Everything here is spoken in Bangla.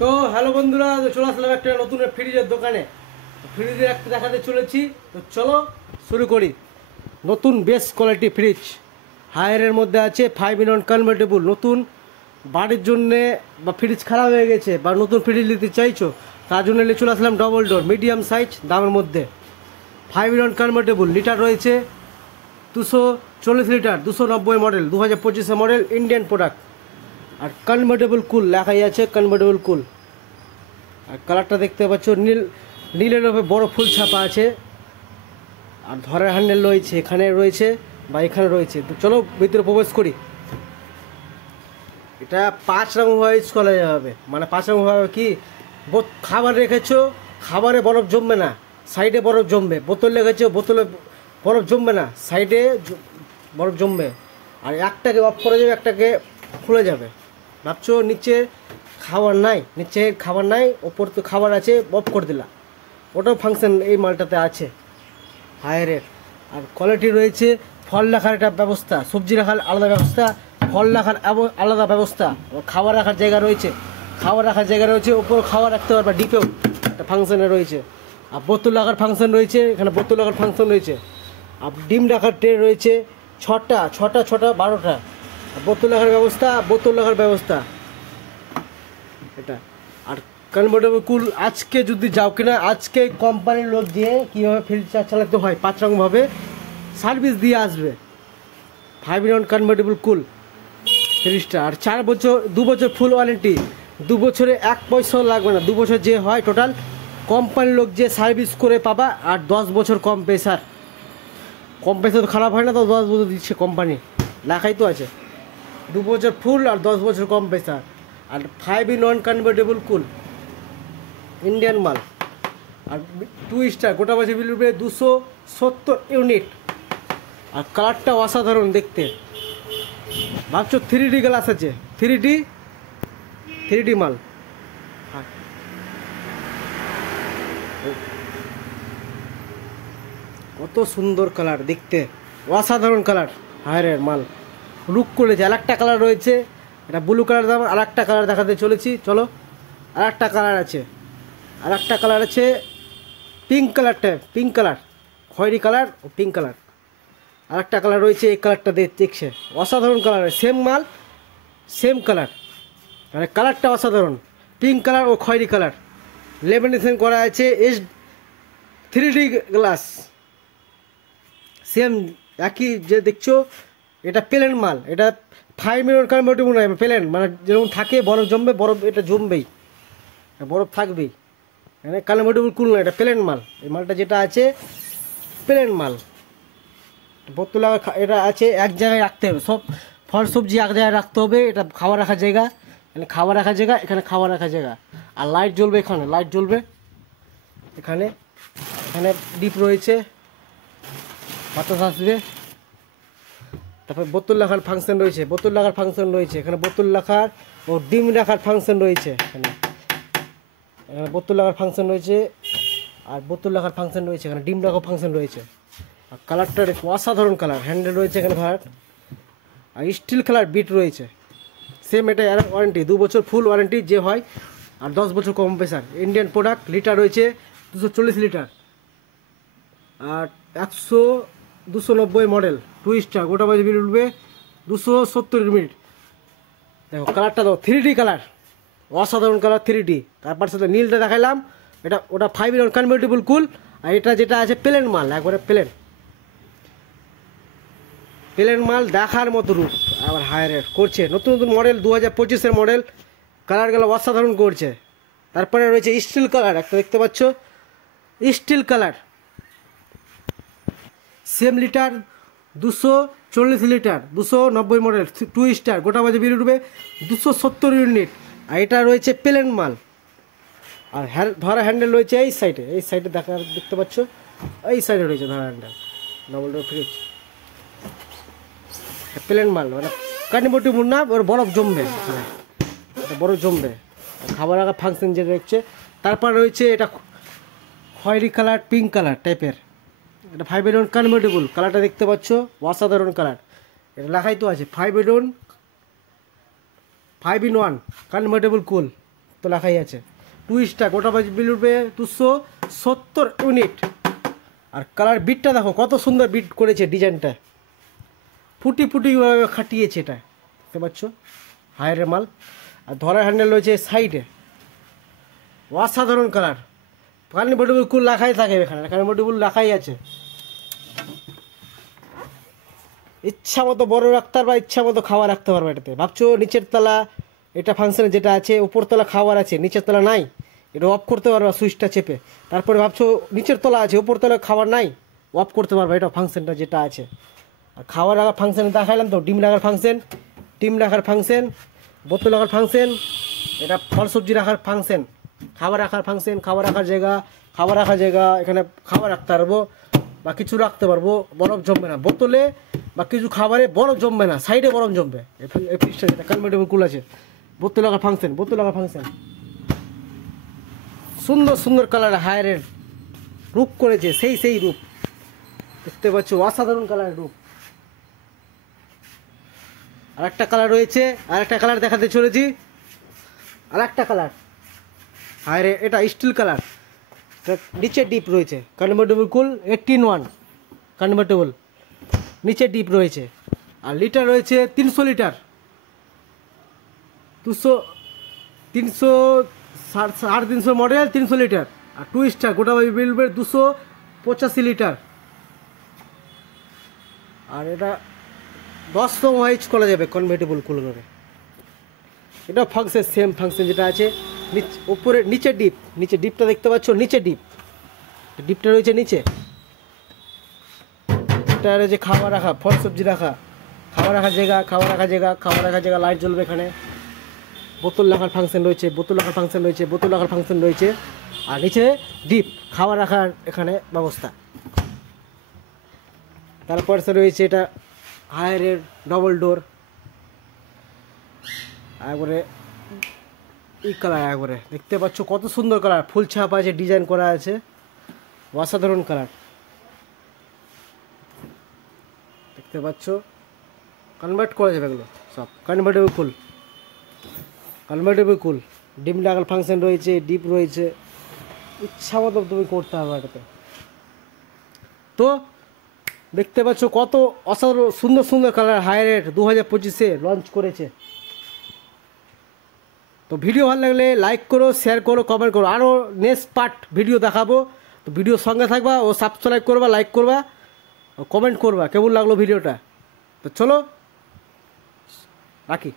তো হ্যালো বন্ধুরা, চলে আসলাম একটা নতুন ফ্রিজের দোকানে। ফ্রিজের একটা দেখাতে চলেছি, তো চলো শুরু করি। নতুন বেস্ট কোয়ালিটি ফ্রিজ হায়ারের মধ্যে আছে 5-in-1 কনভার্টেবল। নতুন বাড়ির জন্যে বা ফ্রিজ খারাপ হয়ে গেছে বা নতুন ফ্রিজ নিতে চাইছো, তার জন্য নিয়ে চলে আসলাম ডবল ডোর মিডিয়াম সাইজ দামের মধ্যে। 5-in-1 কনভার্টেবল, লিটার রয়েছে 240 litre, 290 model, 2025 model, Indian product. আর কনভার্টেবল কুল লেখাই আছে, কনভার্টেবল কুল। আর কালারটা দেখতে পাচ্ছ নীলের ওপরে বড় ফুল ছাপা আছে। আর ধরার হ্যান্ডেল রয়েছে, এখানে রয়েছে বা এখানে রয়েছে। তো চলো ভিতরে প্রবেশ করি। এটা 5 রঙ ইউজ করা যাবে, মানে 5 রঙ হবে কি, খাবার রেখেছো খাবারে বরফ জমবে না, সাইডে বরফ জমবে। বোতল রেখেছো বোতলে বরফ জমবে না, সাইডে বরফ জমবে। আর একটাকে অফ করে যাবে, একটাকে খুলে যাবে। ভাবছো নিচে খাবার নাই, নিচে খাবার নাই, ওপর তো খাবার আছে, অফ করে দিলা, ওটাও ফাংশন এই মালটাতে আছে হায়ারের। আর কোয়ালিটি রয়েছে ফল রাখার একটা ব্যবস্থা, সবজি রাখার আলাদা ব্যবস্থা, ফল রাখার আলাদা ব্যবস্থা, খাবার রাখার জায়গা রয়েছে, ওপর খাবার রাখতে পারবে, ডিপেও একটা ফাংশনে রয়েছে। আর বোতল রাখার ফাংশন রয়েছে, এখানে বোতল রাখার ফাংশন রয়েছে। আর ডিম রাখার ট্রে রয়েছে ছটা 12টা। বোতল রাখার ব্যবস্থা এটা। আর কনভার্টেবল কুল আজকে যদি যাও কিনা, আজকে কোম্পানির লোক দিয়ে কীভাবে ফিল্টার চালাতে হয় 5 রকমভাবে সার্ভিস দিয়ে আসবে। 5-in-1 কনভার্টেবল কুল ফ্রিজটা। আর 2 বছর ফুল ওয়ারেন্টি, 2 বছরে 1 পয়সাও লাগবে না। 2 বছর যে হয় টোটাল, কোম্পানির লোক যে সার্ভিস করে পাবা। আর 10 বছর কম্প্রেসার তো খারাপ হয় না, তো 10 বছর দিচ্ছে কোম্পানি, লেখাই তো আছে। 2 বছর ফুল আর 10 বছর কম্প্রেসার। আর 5-in-1 কনভার্টেবল কুল, ইন্ডিয়ান মাল। আর 2 স্টার, গোটা বাসি বিল উঠবে 270 ইউনিট। আর কালারটা অসাধারণ দেখতে। ভাবছো 3D গ্লাস আছে, 3D মাল। কত সুন্দর কালার দেখতে, অসাধারণ কালার হায়ারের মাল। লুক করেছে। আর একটা কালার রয়েছে, এটা ব্লু কালার দাম। আর একটা কালার দেখাতে চলেছি, চলো। আর একটা কালার আছে, পিঙ্ক কালার, খয়েরি কালার ও পিঙ্ক কালার। আর একটা কালার রয়েছে, এই কালারটা দেখছে, অসাধারণ কালার, সেম মাল সেম কালার, মানে কালারটা অসাধারণ। পিঙ্ক কালার ও খয়েরি কালার, লেমিনেশন করা আছে, 3D গ্লাস, সেম একই যে দেখছো। এটা প্লেন মাল, এটা 5-in-1 কনভার্টেবল নয়, প্লেন, মানে যেরকম থাকে বরফ জমবে, বরফ এটা জমবেই, বরফ থাকবেই। মানে কনভার্টেবল কুল না, এটা প্লেন মাল। এই মালটা যেটা আছে প্লেন মাল। বোতল এটা আছে, এক জায়গায় রাখতে হবে, সব ফল সবজি এক জায়গায় রাখতে হবে। এটা খাবার রাখার জায়গা, এখানে খাবার রাখার জায়গা। আর লাইট জ্বলবে, এখানে ডিপ রয়েছে, বাতাস আসবে। তারপর বোতল রাখার ফাংশন রয়েছে, এখানে বোতল রাখার ও ডিম রাখার ফাংশন রয়েছে। এখানে বোতল রাখার ফাংশন রয়েছে, আর এখানে ডিম রাখার ফাংশন রয়েছে। আর কালারটা অসাধারণ কালার, হ্যান্ডেল রয়েছে এখানে ভাট। আর স্টিল কালার বিট রয়েছে, সেম। এটা ওয়ারেন্টি 2 বছর ফুল ওয়ারেন্টি যে হয়, আর 10 বছর কম্প্রেসার, ইন্ডিয়ান প্রোডাক্ট। লিটার রয়েছে 240 লিটার। আর 290 মডেল, 2 স্টার, গোটা বাজে বিল উঠবে 270 মিনিট। দেখো কালারটা, দাও 3D কালার, অসাধারণ কালার 3D। তারপর সাথে নীলটা দেখাইলাম, ওটা 5-in-1 কনভার্টেবল কুল। আর এটা যেটা আছে প্লেন মাল, একবারে প্লেন মাল, দেখার মতো রূপ। আবার হায়ারের করছে, নতুন মডেল, 2025 মডেল, কালারগুলো অসাধারণ করছে। তারপরে রয়েছে স্টিল কালার, একটা দেখতে পাচ্ছ, steel colour, same litre, 240 litre, 290 model, 2 star, গোটা বাজে বিল উঠবে 270 ইউনিট। আর এটা রয়েছে প্লেন মাল। আর ধরা হ্যান্ডেল রয়েছে এই সাইডে দেখতে পাচ্ছ, এই সাইডে রয়েছে ধরা handle. Double door fridge, plain মাল, মানে কনভার্টেবল না, ওর বরফ জমবে, খাবার রাখার ফাংশন যেটা রয়েছে। তারপর রয়েছে এটা খয়েরি কালার, পিঙ্ক কালার টাইপের। এটা 5-in-1 কনভার্টেবল, কালারটা দেখতে পাচ্ছ, অসাধারণ কালার। এটা লেখাই তো আছে 5-in-1 কনভার্টেবল কুল, তো লেখাই আছে। 2 স্টার গোটা বাজি বিল উঠবে 270 ইউনিট। আর কালার বিটটা দেখো কত সুন্দর বিট করেছে, ডিজাইনটা ফুটি ফুটি খাটিয়েছে, এটা দেখতে পাচ্ছ হায়ারের মাল। আর ধরার হ্যান্ডেল রয়েছে সাইডে, অসাধারণ কালার। কনভার্টেবল কুল লেখাই থাকে এখানে, কনভার্টেবল লেখাই আছে। ইচ্ছা মতো বড় রাখতে পারবা, ইচ্ছা মতো খাওয়া রাখতে পারবা এটাতে। ভাবছো নিচের তলা এটা ফাংশনে যেটা আছে, উপর তলা খাওয়ার আছে, নিচের তলা নাই, এটা অফ করতে পারবা সুইচটা চেপে। তারপরে ভাবছো নিচের তলা আছে, উপর তলা খাবার নাই, অফ করতে পারবা, এটা ফাংশনটা যেটা আছে। আর খাওয়া রাখার ফাংশন দেখাইলাম তো, ডিম রাখার ফাংশন, ডিম রাখার ফাংশন, বোতল রাখার ফাংশন, এটা ফল সবজি রাখার ফাংশন, খাবার রাখার ফাংশন, খাবার রাখার জায়গা, খাবার রাখার জায়গা, এখানে খাবার রাখতে পারবো বা কিছু রাখতে পারবো, বরফ জমবে না বোতলে বা কিছু খাবারে, বরফ জমবে না, সাইডে বরফ জমবে। এই ফ্রিজটা যেটা কনভার্টেবল কুল আছে, বোতল রাখার ফাংশন, বোতল রাখার ফাংশন, সুন্দর সুন্দর কালার, হায়ারের রূপ করেছে, সেই রূপ দেখতে পাচ্ছ, অসাধারণ কালারের রূপ। আর একটা কালার রয়েছে, আর একটা কালার দেখাতে চলেছি, আর একটা কালার হায়ারে, এটা স্টিল কালার, নিচে ডিপ রয়েছে, কনভার্টেবল কুল 18-1 কনভার্টেবল, নিচে ডিপ রয়েছে। আর লিটার রয়েছে 300 লিটার, 300 মডেল, 300 লিটার। আর 2 স্টার গোটা বাজি বিলবে 285 লিটার। আর এটা 10 রং ওয়াইজ করা যাবে কনভার্টেবল কুলারে। এটা ফাংশন সেম ফাংশন যেটা আছে, উপরে নিচে ডিপ, নিচে ডিপটা দেখতে পাচ্ছ, নিচে ডিপটা রয়েছে নিচে। এটা রয়েছে খাবার রাখা, ফল সবজি রাখা, খাবার রাখার জায়গা, খাবার রাখার জায়গা, খাবার রাখার জায়গা, লাইট জ্বলবে এখানে। বোতল রাখার ফাংশন রয়েছে, বোতল রাখার ফাংশন রয়েছে, বোতল রাখার ফাংশন রয়েছে। আর নিচে ডিপ, খাবার রাখার এখানে ব্যবস্থা। তারপর রয়েছে এটা হায়ারের ডবল ডোর, একবারে এই কালার, একবারে দেখতে পাচ্ছ কত সুন্দর কালার, ফুল ছাপ আছে, ডিজাইন করা আছে, অসাধারণ কালার দেখতে পাচ্ছ। কনভার্ট করা যাবে এগুলো সব, কনভার্টেবল কুল, ডিম লাগার ফাংশন রয়েছে, ডিপ রয়েছে, ইচ্ছা মতো তুমি করতে হবে এটাতে। তো দেখতে পাচ্ছ কত অসাধারণ সুন্দর সুন্দর কালার হায়ারের 2025-এ লঞ্চ করেছে। তো ভিডিও ভালো লাগলে লাইক করো, শেয়ার করো, কমেন্ট করো। আরও নেক্সট পার্ট ভিডিও দেখাবো, তো ভিডিওর সঙ্গে থাকবা ও সাবস্ক্রাইব করবা, লাইক করবা ও কমেন্ট করবা কেমন লাগলো ভিডিওটা। তো চলো রাখি।